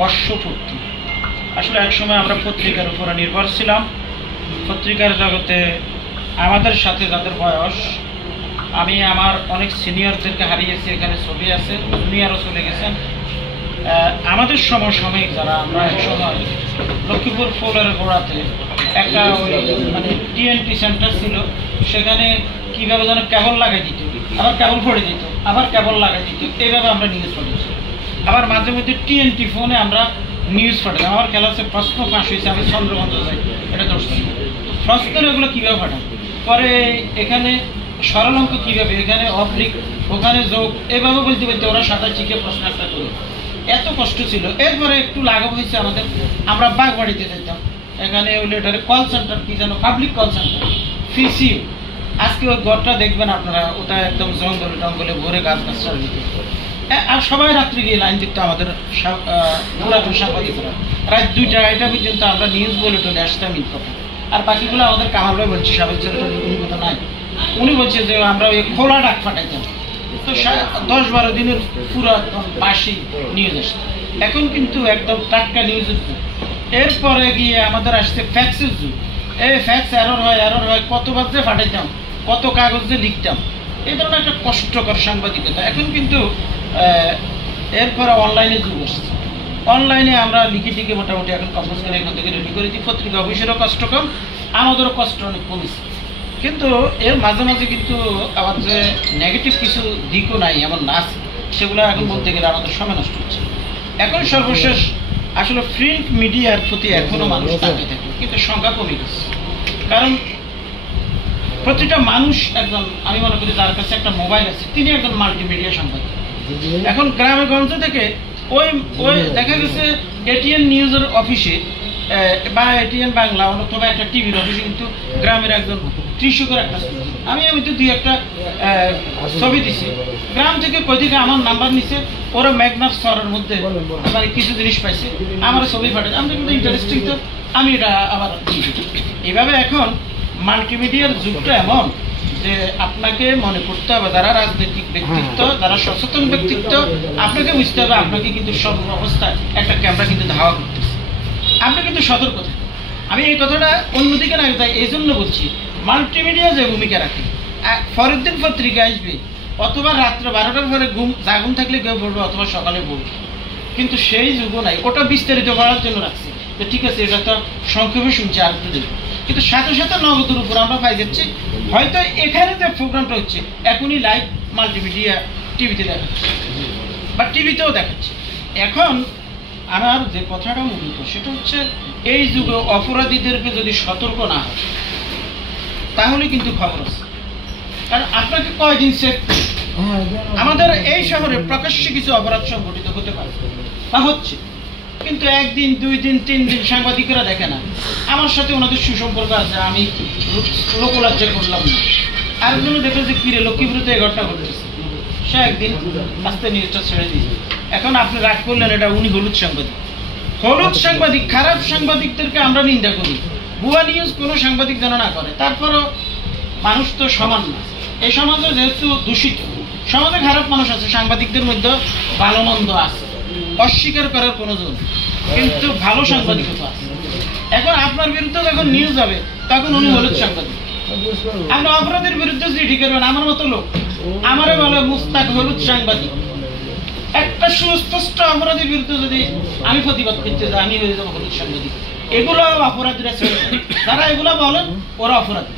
বর্ষপূর্তি। আসলে একসময় আমরা পত্রিকার উপরে নির্ভর ছিলাম। পত্রিকার জগতে আমাদের সাথে যাদের বয়স, আমি আমার অনেক সিনিয়রদেরকে হারিয়েছি, এখানে ছবি আছে, জুনিয়রও চলে গেছেন। আমাদের সমসাময়িক যারা, আমরা একসময় লক্ষ্মীপুর ফুলের গোড়াতে একটা মানে টিএনটি সেন্টার ছিল, সেখানে কীভাবে যেন কেবল লাগাই দিত, আবার কেবল পড়ে দিত, আবার কেবল লাগাই দিত, এইভাবে আমরা নিউজ পড়েছি। আবার মাঝে মধ্যে টিএনটি ফোনে আমরা নিউজ পাঠাতাম। আমার ক্লাসে প্রশ্ন ফাঁস হয়েছে, আমি চন্দ্রগঞ্জ যাই, এটা ধরছি। তো প্রশ্নের এগুলো কীভাবে পাঠান, পরে এখানে সরল অঙ্ক কীভাবে, এখানে অবলিক, ওখানে যোগ, এভাবে বলতে বলতে ওরা সাদা চিকে প্রশ্ন একটা করে, এত কষ্ট ছিল। এরপরে একটু লাঘব হয়েছে আমাদের, আমরা বাগবাড়িতে যেতাম, এখানে ওই লেটারে কল সেন্টার, কি যেন পাবলিক কল সেন্টার, ফিসিও। আজকে ওই ঘরটা দেখবেন আপনারা, ওটা একদম জঙ্গলে টঙ্গলে ভরে গাছ গাছটার ভিতরে। আর সবাই রাত্রে গিয়ে লাইন দিত আমাদের পুরাতন সাংবাদিকরা, রাত 2টা 2:30 পর্যন্ত আমরা নিউজ বুলেটিনে আসতাম কথা। আর বাকিগুলো আমাদের কামাল ভাই বলছি, সাবেক ছেলেটা উনি কথা নাই, উনি বলছে যে আমরা ওই খোলা ডাক পাঠাইতাম। তো 10-12 দিনের পুরো বাসি নিউজ আসতো। এখন কিন্তু একদম টাটকা নিউজের যুগ। এরপরে গিয়ে আমাদের আসছে ফ্যাক্সের যুগ। এই ফ্যাক্স এরর হয়, কতবার যে পাঠাইতাম, কত কাগজ যে লিখতাম, এই ধরনের একটা কষ্টকর সাংবাদিকতা। এখন কিন্তু এরপরে অনলাইনে যুগ আসছে। অনলাইনে আমরা লিখে টিকে মোটামুটি এখন কম্পোজ করে এখান থেকে রেডি করে দিই। পত্রিকা অফিসেরও কষ্ট কম, আমাদেরও কষ্ট অনেক কমেছে। কিন্তু এর মাঝে মাঝে কিন্তু আবার যে নেগেটিভ কিছু দিকও নাই এমন না আছে, সেগুলো এখন বলতে গেলে আমাদের সময় নষ্ট হচ্ছে। এখন সর্বশেষ আসলে প্রিন্ট মিডিয়ার প্রতি এখনও মানুষ তাকিয়ে থাকে, কিন্তু সংখ্যা কমে গেছে। কারণ প্রতিটা মানুষ একজন, আমি মনে করি যার কাছে একটা মোবাইল আছে, তিনি একজন মাল্টিমিডিয়া সাংবাদিক। এখন গ্রামে গঞ্জ থেকে ওই দেখা গেছে এটিএন নিউজের অফিসে বা এটিএন বাংলা অথবা একটা টিভির অফিসে কিন্তু গ্রামের একজন কৃষকের একটা, আমি তো 2-1টা ছবি দিছি, গ্রাম থেকে কই থেকে আমার নাম্বার নিছে, ওরা মেঘনাথ শহরের মধ্যে মানে কিছু জিনিস পাইছে, আমার ছবি পাঠাচ্ছে, আমি কিন্তু ইন্টারেস্টিং, তো আমি এটা আবার এইভাবে। এখন মাল্টিমিডিয়ার যুগটা এমন যে আপনাকে মনে করতে হবে, যারা রাজনৈতিক ব্যক্তিত্ব, যারা সচেতন ব্যক্তিত্ব, আপনাকে বুঝতে হবে আপনাকে কিন্তু সব অবস্থায় একটা ক্যামেরা কিন্তু ধাওয়া করতেছে, আপনি কিন্তু সতর্ক থাকেন। আমি এই কথাটা অন্যদিকে না যাই, এই জন্য বলছি, মাল্টিমিডিয়া যে ভূমিকা রাখে, পরের দিন পত্রিকা আসবে, অথবা রাত্রে 12টার পরে জাগুন থাকলে কেউ পড়বে, অথবা সকালে পড়বে, কিন্তু সেই যুগও নাই। ওটা বিস্তারিত করার জন্য রাখছে, তো ঠিক আছে, এটা তো সংক্ষেপে শুনছি, আর একটু দেখব, কিন্তু সাথে সাথে নগদের উপর আমরা পাই যাচ্ছি। হয়তো এখানে যে প্রোগ্রামটা হচ্ছে এখনই লাইভ মাল্টিমিডিয়া টিভিতে দেখাচ্ছে বা টিভিতেও দেখাচ্ছে। এখন আমার যে কথাটা মূলত সেটা হচ্ছে, এই যুগে অপরাধীদেরকে যদি সতর্ক না হয় তাহলে কিন্তু খবর আছে। কারণ আপনাকে কয়দিন সেভ, আমাদের এই শহরে প্রকাশ্যে কিছু অপরাধ সংঘটিত হতে পারে বা হচ্ছে, কিন্তু 1 দিন 2 দিন 3 দিন সাংবাদিকরা দেখে না। আমার সাথে ওনাদের সুসম্পর্ক আছে, আমি লোকলজ্জা করলাম না। আরেকজনও দেখলো যে কিরে লক্ষ্মীপুরতে এই ঘটনা ঘটেছে, সে একদিন আস্তে নিউজটা ছেড়ে দিয়েছে। এখন আপনি রাগ করলেন, এটা উনি হলুদ সাংবাদিক। খারাপ সাংবাদিকদেরকে আমরা নিন্দা করি, ভুয়া নিউজ কোনো সাংবাদিক যেন না করে। তারপরও মানুষ তো সমান না, এই সমাজে যেহেতু দূষিত, সমাজে খারাপ মানুষ আছে, সাংবাদিকদের মধ্যে ভালো মন্দ আছে, অস্বীকার করার কোনো জোর, কিন্তু ভালো সাংবাদিকতা আছে। এখন আপনার বিরুদ্ধে যখন নিউজ হবে তখন উনি হলুদ সাংবাদিক। আপনি অপরাধের বিরুদ্ধে চিঠি করবেন, আমার মতো লোক আমারে বলে মুস্তাক হলুদ সাংবাদিক। একটা সুস্পষ্ট অপরাধের বিরুদ্ধে যদি আমি প্রতিবাদ করতে যাই, আমি হয়ে যাবো হলুদ সাংবাদিক। এগুলো অপরাধীরা ছেড়ে দেয়, যারা এগুলো বলেন ওরা অপরাধী।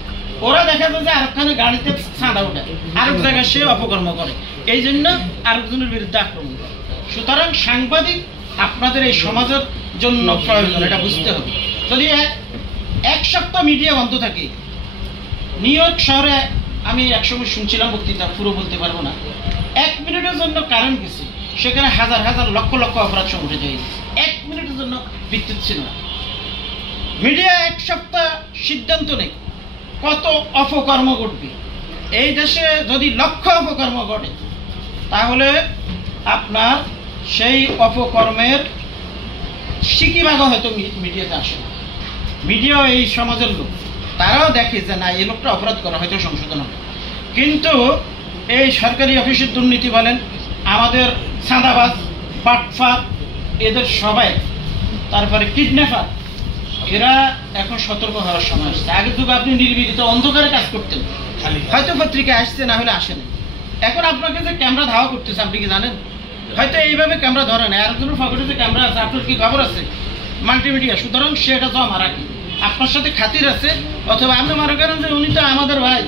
ওরা দেখা যায় যে আরেকখানে গাড়িতে চাঁদা ওঠে, আরেক জায়গায় সে অপকর্ম করে, এই জন্য আরেকজনের বিরুদ্ধে আক্রমণ করে। সুতরাং সাংবাদিক আপনাদের এই সমাজের জন্য প্রয়োজন, এটা বুঝতে হবে। যদি 1 সপ্তাহ মিডিয়া বন্ধ থাকে, নিউ ইয়র্ক শহরে আমি একসময় শুনছিলাম বক্তৃতা, পুরো বলতে পারবো না, 1 মিনিটের জন্য কারেন্ট গেছে, সেখানে হাজার হাজার লক্ষ লক্ষ অপরাধ সংঘটিত হয়ে গেছে। 1 মিনিটের জন্য বিদ্যুৎ ছিল না। মিডিয়া 1 সপ্তাহ সিদ্ধান্ত নেই কত অপকর্ম ঘটবে। এই দেশে যদি লক্ষ অপকর্ম ঘটে, তাহলে আপনার সেই অপকর্মের সিকিভাগও হয়তো মিডিয়াতে আসে না। মিডিয়াও এই সমাজের লোক, তারাও দেখে যে না, এই লোকটা অপরাধ করা হয়তো সংশোধন হবে। কিন্তু এই সরকারি অফিসের দুর্নীতি বলেন, আমাদের চাঁদাবাজ, বাটফার, এদের সবাই, তারপরে কিডন্যাপার, এরা এখন সতর্ক হওয়ার সময় আসছে। আগে যুগে আপনি নির্বিঘ্নিত অন্ধকারে কাজ করতেন, হয়তো পত্রিকায় আসছে, না হলে আসেনি। এখন আপনাকে যে ক্যামেরা ধাওয়া করতেছে, আপনি কি জানেন? হয়তো এইভাবে ক্যামেরা ধরে না, আর একজনের পকেটে যে ক্যামেরা আছে, আপনার কি খবর আছে? মাল্টিমিডিয়া, সুতরাং সে এটা জমা রাখি, আপনার সাথে খাতির আছে, অথবা আপনি মনে করেন যে উনি তো আমাদের ভাই,